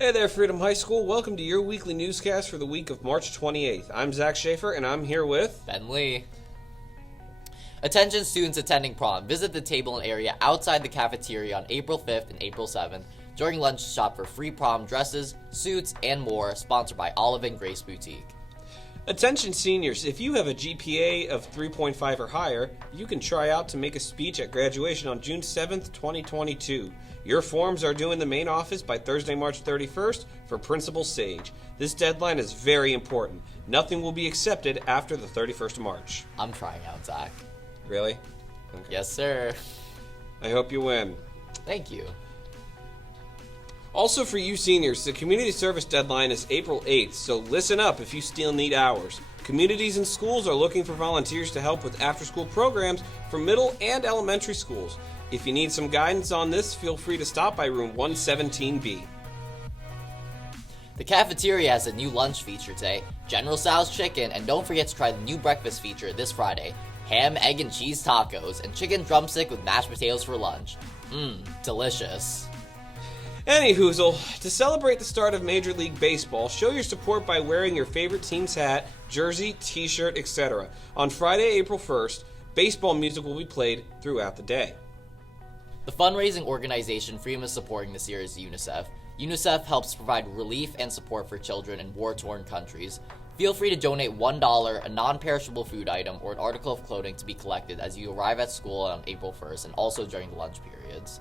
Hey there, Freedom High School. Welcome to your weekly newscast for the week of March 28th. I'm Zach Schaefer, and I'm here with Ben Lee. Attention students attending prom. Visit the table and area outside the cafeteria on April 5th and April 7th. During lunch, shop for free prom dresses, suits, and more, sponsored by Olive and Grace Boutique. Attention seniors, if you have a GPA of 3.5 or higher, you can try out to make a speech at graduation on June 7th, 2022. Your forms are due in the main office by Thursday, March 31st for Principal Sage. This deadline is very important. Nothing will be accepted after the 31st of March. I'm trying out, Zach. Really? Okay. Yes, sir. I hope you win. Thank you. Also for you seniors, the community service deadline is April 8th, so listen up if you still need hours. Communities and schools are looking for volunteers to help with after-school programs for middle and elementary schools. If you need some guidance on this, feel free to stop by room 117B. The cafeteria has a new lunch feature today, General Tso's chicken, and don't forget to try the new breakfast feature this Friday, ham, egg, and cheese tacos, and chicken drumstick with mashed potatoes for lunch. Delicious. Anyhoozle, to celebrate the start of Major League Baseball, show your support by wearing your favorite team's hat, jersey, t-shirt, etc. On Friday, April 1st, baseball music will be played throughout the day. The fundraising organization Freedom is supporting this year is UNICEF. UNICEF helps provide relief and support for children in war-torn countries. Feel free to donate $1, a non-perishable food item, or an article of clothing to be collected as you arrive at school on April 1st and also during the lunch periods.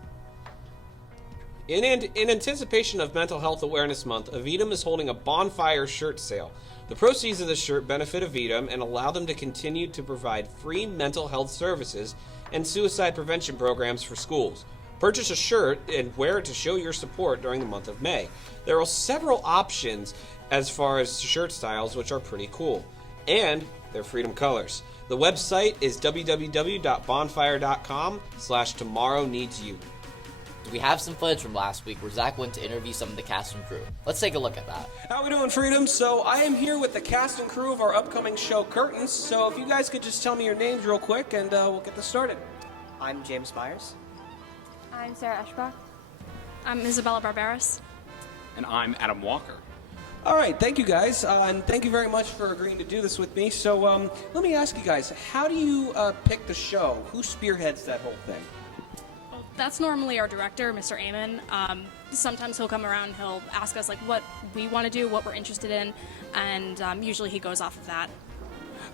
In anticipation of Mental Health Awareness Month, Avidum is holding a bonfire shirt sale. The proceeds of the shirt benefit Avidum and allow them to continue to provide free mental health services and suicide prevention programs for schools. Purchase a shirt and wear it to show your support during the month of May. There are several options as far as shirt styles, which are pretty cool. And they're Freedom colors. The website is www.bonfire.com/tomorrowneedsyou. We have some footage from last week where Zach went to interview some of the cast and crew. Let's take a look at that. How we doing, Freedom? So I am here with the cast and crew of our upcoming show, Curtains. So if you guys could just tell me your names real quick, and we'll get this started. I'm James Myers. I'm Sarah Eschbach. I'm Isabella Barberis. And I'm Adam Walker. All right, thank you guys, and thank you very much for agreeing to do this with me. So let me ask you guys, how do you pick the show? Who spearheads that whole thing? Well, that's normally our director, Mr. Amon. Sometimes he'll come around, he'll ask us like what we want to do, what we're interested in, and usually he goes off of that.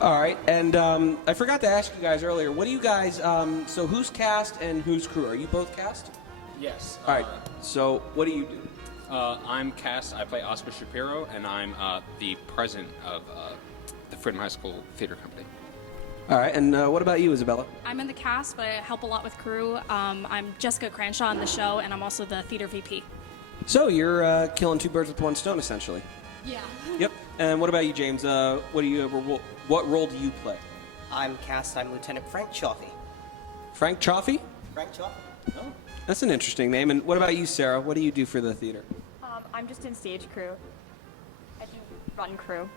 All right, and I forgot to ask you guys earlier, what do you guys, so who's cast and who's crew? Are you both cast? Yes. All right, so what do you do? I'm cast. I play Oscar Shapiro, and I'm the president of the Freedom High School Theater Company. All right, and what about you, Isabella? I'm in the cast, but I help a lot with crew. I'm Jessica Cranshaw on the show, and I'm also the theater VP. So you're killing two birds with one stone, essentially. Yeah. Yep. And what about you, James? What role do you play? I'm cast. I'm Lieutenant Frank Chaffee. Frank Chaffee? Frank Chaffee. Oh, that's an interesting name. And what about you, Sarah? What do you do for the theater? I'm just in stage crew. I do run crew.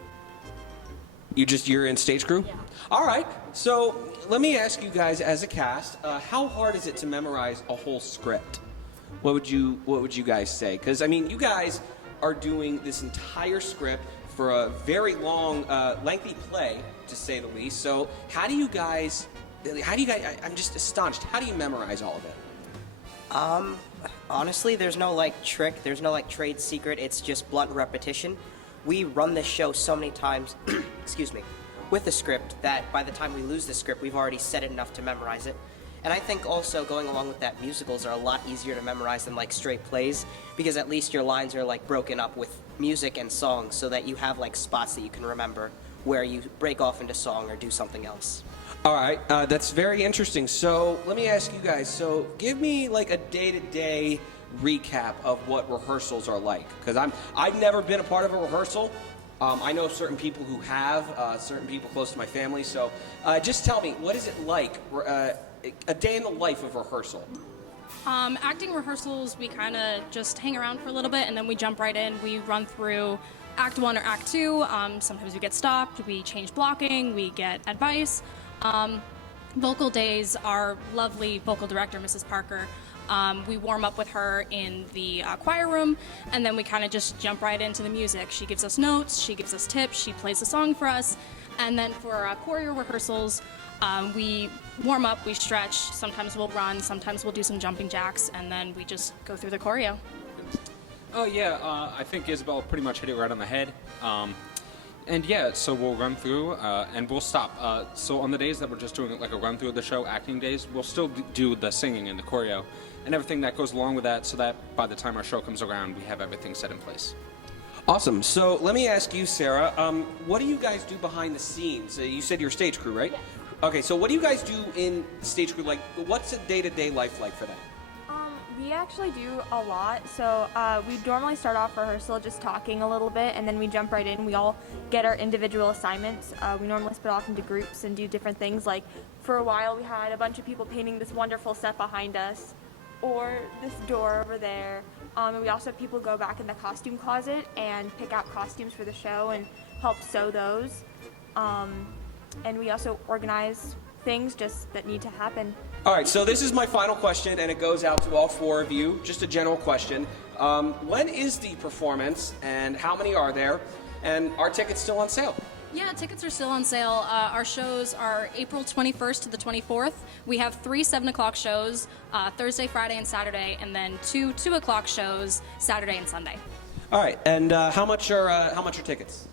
You're in stage crew? Yeah. All right. So let me ask you guys, as a cast, how hard is it to memorize a whole script? What would you guys say? Because I mean, you guys are doing this entire script for a very long, lengthy play, to say the least. So how do you guys? I'm just astonished. How do you memorize all of it? Honestly, there's no trick. There's no trade secret. It's just blunt repetition. We run this show so many times, excuse me, with the script that by the time we lose the script, we've already said it enough to memorize it. And I think also going along with that, musicals are a lot easier to memorize than straight plays, because at least your lines are broken up with music and songs, so that you have spots that you can remember where you break off into song or do something else. All right, that's very interesting. So let me ask you guys. So give me a day-to-day recap of what rehearsals are like, because I've never been a part of a rehearsal. I know certain people who have, certain people close to my family. So just tell me, what is it like, a day in the life of rehearsal? Acting rehearsals, we kind of just hang around for a little bit and then we jump right in. We run through Act 1 or Act 2. Sometimes we get stopped, we change blocking, we get advice. Vocal days, our lovely vocal director, Mrs. Parker, We warm up with her in the choir room, and then we kind of just jump right into the music. She gives us notes, she gives us tips, she plays a song for us, and then for choreo rehearsals, we warm up, we stretch, sometimes we'll run, sometimes we'll do some jumping jacks, and then we just go through the choreo. Oh yeah, I think Isabel pretty much hit it right on the head. And yeah, so we'll run through and we'll stop. So on the days that we're just doing like a run through of the show, acting days, we'll still do the singing and the choreo and everything that goes along with that, so that by the time our show comes around, we have everything set in place. Awesome. So let me ask you, Sarah, what do you guys do behind the scenes? You said you're stage crew, right? Yes. Okay, so what do you guys do in stage crew? Like, what's a day-to-day life like for that? We actually do a lot. So we normally start off rehearsal just talking a little bit, and then we jump right in. We all get our individual assignments. We normally split off into groups and do different things. Like for a while, we had a bunch of people painting this wonderful set behind us, or this door over there. And we also have people go back in the costume closet and pick out costumes for the show and help sew those. And we also organize things just that need to happen. All right, so this is my final question, and it goes out to all four of you. Just a general question. When is the performance, and how many are there? And are tickets still on sale? Yeah, tickets are still on sale. Our shows are April 21st to the 24th. We have 3 7 o'clock shows, Thursday, Friday, and Saturday, and then 2 2 o'clock shows, Saturday and Sunday. All right, and how much are tickets?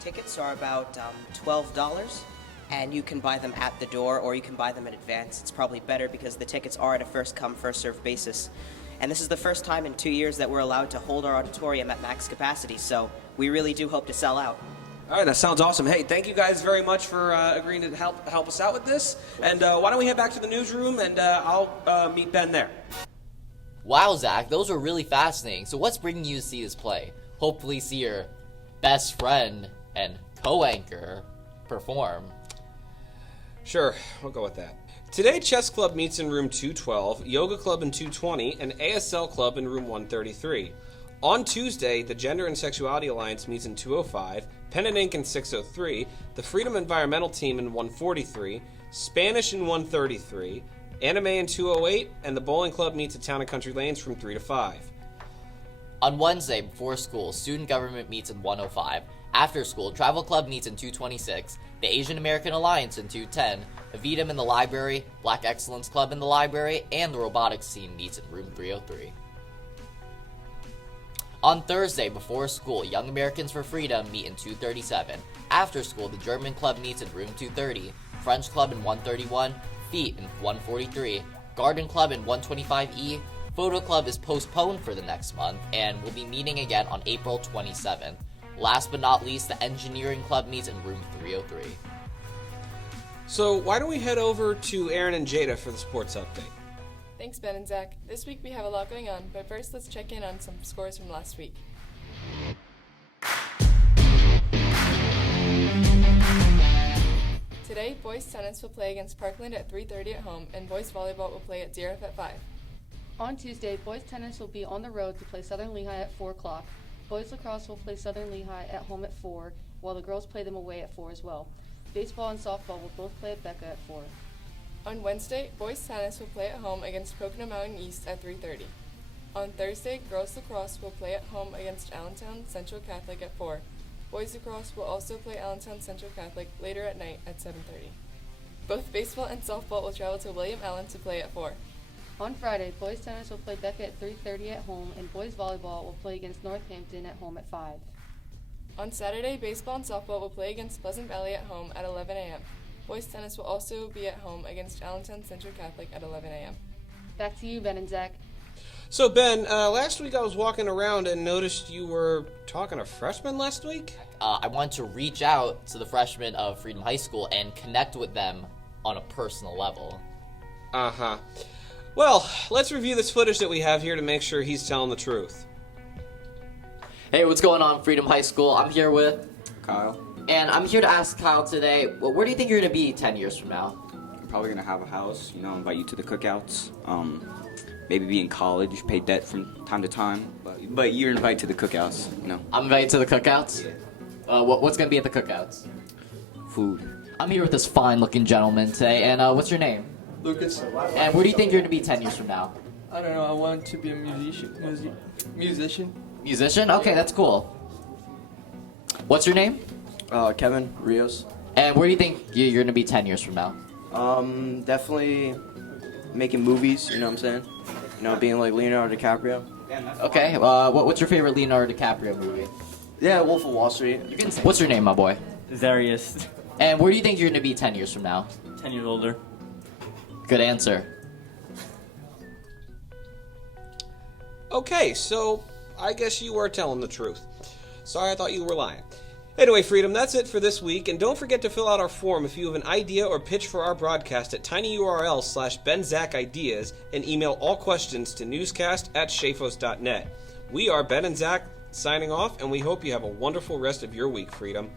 Tickets are about $12, and you can buy them at the door or you can buy them in advance. It's probably better because the tickets are at a first-come, first-served basis. And this is the first time in 2 years that we're allowed to hold our auditorium at max capacity, so we really do hope to sell out. All right, that sounds awesome. Hey, thank you guys very much for agreeing to help us out with this. And why don't we head back to the newsroom, and I'll meet Ben there. Wow, Zach, those were really fascinating. So what's bringing you to see this play? Hopefully see your best friend and co-anchor perform. Sure, we'll go with that. Today, Chess Club meets in room 212, Yoga Club in 220, and ASL Club in room 133. On Tuesday, the Gender and Sexuality Alliance meets in 205, Pen and Ink in 603, the Freedom Environmental Team in 143, Spanish in 133, Anime in 208, and the Bowling Club meets at Town and Country Lanes from 3 to 5. On Wednesday, before school, Student Government meets in 105. After school, Travel Club meets in 226, the Asian American Alliance in 210, Avidum in the library, Black Excellence Club in the library, and the Robotics team meets in room 303. On Thursday, before school, Young Americans for Freedom meet in 237. After school, the German Club meets in room 230, French Club in 131, Feet in 143, Garden Club in 125E. Photo Club is postponed for the next month and will be meeting again on April 27th. Last but not least, the Engineering Club meets in room 303. So why don't we head over to Aaron and Jada for the sports update? Thanks, Ben and Zach. This week we have a lot going on, but first let's check in on some scores from last week. Today, boys tennis will play against Parkland at 3:30 at home, and boys volleyball will play at DRF at 5. On Tuesday, boys tennis will be on the road to play Southern Lehigh at 4 o'clock. Boys lacrosse will play Southern Lehigh at home at 4, while the girls play them away at 4 as well. Baseball and softball will both play at Becca at 4. On Wednesday, boys tennis will play at home against Pocono Mountain East at 3:30. On Thursday, girls lacrosse will play at home against Allentown Central Catholic at 4. Boys lacrosse will also play Allentown Central Catholic later at night at 7:30. Both baseball and softball will travel to William Allen to play at 4. On Friday, boys tennis will play Becca at 3:30 at home, and boys volleyball will play against Northampton at home at 5. On Saturday, baseball and softball will play against Pleasant Valley at home at 11 a.m. Boys tennis will also be at home against Allentown Central Catholic at 11 a.m. Back to you, Ben and Zach. So Ben, last week I was walking around and noticed you were talking to freshmen last week? I want to reach out to the freshmen of Freedom High School and connect with them on a personal level. Uh-huh. Well, let's review this footage that we have here to make sure he's telling the truth. Hey, what's going on, Freedom High School? I'm here with Kyle. And I'm here to ask Kyle today, where do you think you're going to be 10 years from now? I'm probably going to have a house, invite you to the cookouts. Maybe be in college, pay debt from time to time. But you're invited to the cookouts, I'm invited to the cookouts? Yeah. What's going to be at the cookouts? Food. I'm here with this fine-looking gentleman today, and what's your name? Lucas. And where do you think you're going to be 10 years from now? I don't know. I want to be a musician. Musician? Okay, that's cool. What's your name? Kevin Rios. And where do you think you're going to be 10 years from now? Definitely making movies. You know what I'm saying? You know, being like Leonardo DiCaprio. Okay, what's your favorite Leonardo DiCaprio movie? Yeah, Wolf of Wall Street. What's your name, my boy? Zarius. And where do you think you're going to be 10 years from now? 10 years older. Good answer. Okay, so I guess you were telling the truth. Sorry, I thought you were lying. Anyway, Freedom, that's it for this week, and don't forget to fill out our form if you have an idea or pitch for our broadcast at tinyurl/BenZachIdeas and email all questions to newscast@shafos.net. We are Ben and Zach signing off, and we hope you have a wonderful rest of your week, Freedom.